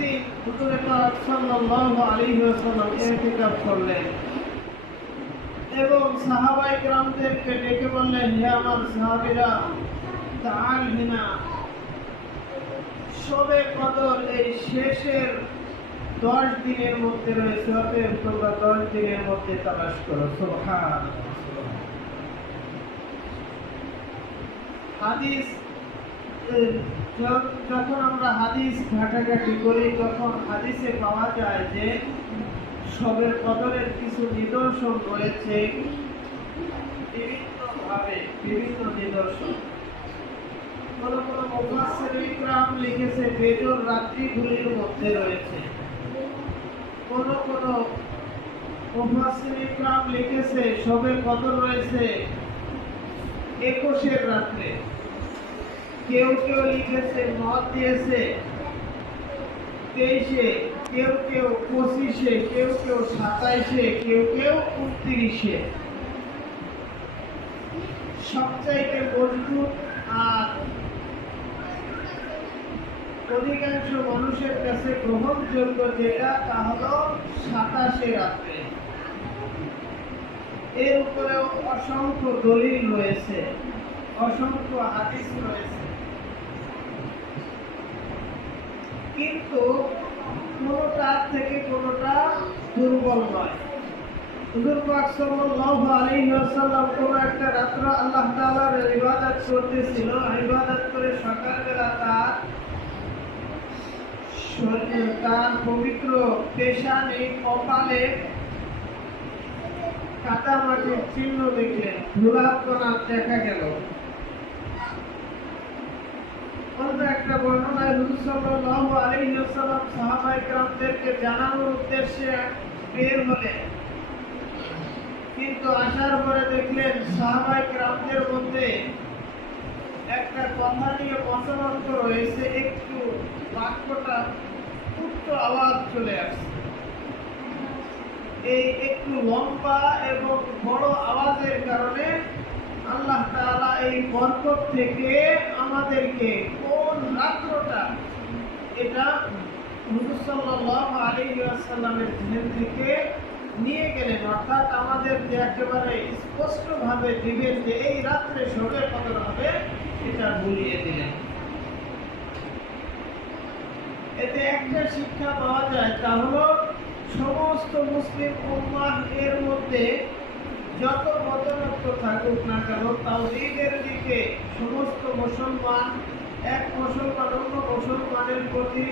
দিন হুজুর পাক সাল্লাল্লাহু আলাইহি ওয়াসাল্লাম ইতিকাফ করলেন এবং সাহাবায়ে কেরামদেরকে ডেকে বললেন, হে আমার সাহাবীরা, তাআল বিনা, শবে কদর এই শেষের 10 দিনের মধ্যে রয়েছে, অতএব তোমরা 10 দিনের মধ্যে তালাশ করো। সুবহানাল্লাহ। হাদিস, যখন আমরা হাদিস ঘাটাঘাটি করি তখন হাদিসে পাওয়া যায় যে শবে কদরের কিছু নিদর্শন রয়েছে, বিভিন্ন নিদর্শন। কোন কোন মুফাসসিরিন ইকরাম লিখেছে বেজর রাত্রিগুলির মধ্যে রয়েছে, কোন কোন মুফাসসিরিন ইকরাম লিখেছে শবে কদর রয়েছে 21 রাত্রে, কেউ কেউ লিখেছে মত দিয়েছে 23-এ, কেউ কেউ 25-এ, কেউ কেউ 27-এ, কেউ কেউ 29-এ। সবচাইতে মজবুত আর অধিকাংশ মানুষের কাছে গ্রহণযোগ্য যেটা, তা হলো 27 রাত্রে। এর উপরেও অসংখ্য দলিল রয়েছে, অসংখ্য হাদিস রয়েছে, কিন্তু কোনটার থেকে কোনটা দুর্বল নয়। হুজুর পাক সাল্লাল্লাহু আলাইহি ওয়াসাল্লাম কোন একটা রাত্র আল্লাহ তাআলার ইবাদত করতেছিল, ইবাদত করে সকালবেলা তার পবিত্র পেশানে কপালে কাদামাটির চিহ্ন দেখলেন, ধুলাকণা দেখা গেল। অন্য একটা বর্ণনায় হুজুর সাল্লাল্লাহু আলাইহি ওয়াসাল্লাম সাহাবায়ে কেরামদেরকে জানানোর উদ্দেশ্যে বের হলেন, কিন্তু আসার পরে দেখলেন সাহাবায়ে কেরামদের মধ্যে একটা কথা নিয়ে মতামত রয়েছে, একটু বাক্যটা উচ্চ আওয়াজ চলে আসছে। এই একটু লম্বা এবং বড় আওয়াজের কারণে আল্লাহ তাআলা এই বরকত থেকে আমাদেরকে কোন রাত্রটা, এটা হুজুর সাল্লাল্লাহু আলাইহি ওয়াসাল্লামের জেহেন থেকে নিয়ে গেলেন, অর্থাৎ আমাদের যে একেবারে স্পষ্টভাবে দিবেন যে এই রাত্রে শবে কদর হবে, এটা বলিয়ে দিলেন। এতে একটা শিক্ষা পাওয়া যায়, তা হলো সমস্ত মুসলিম উম্মাহ এর মধ্যে যত মতানৈক্য থাকুক না কেন, তাওহীদের দিকে সমস্ত মুসলমান, এক মুসলমান অন্য মুসলমানের প্রতি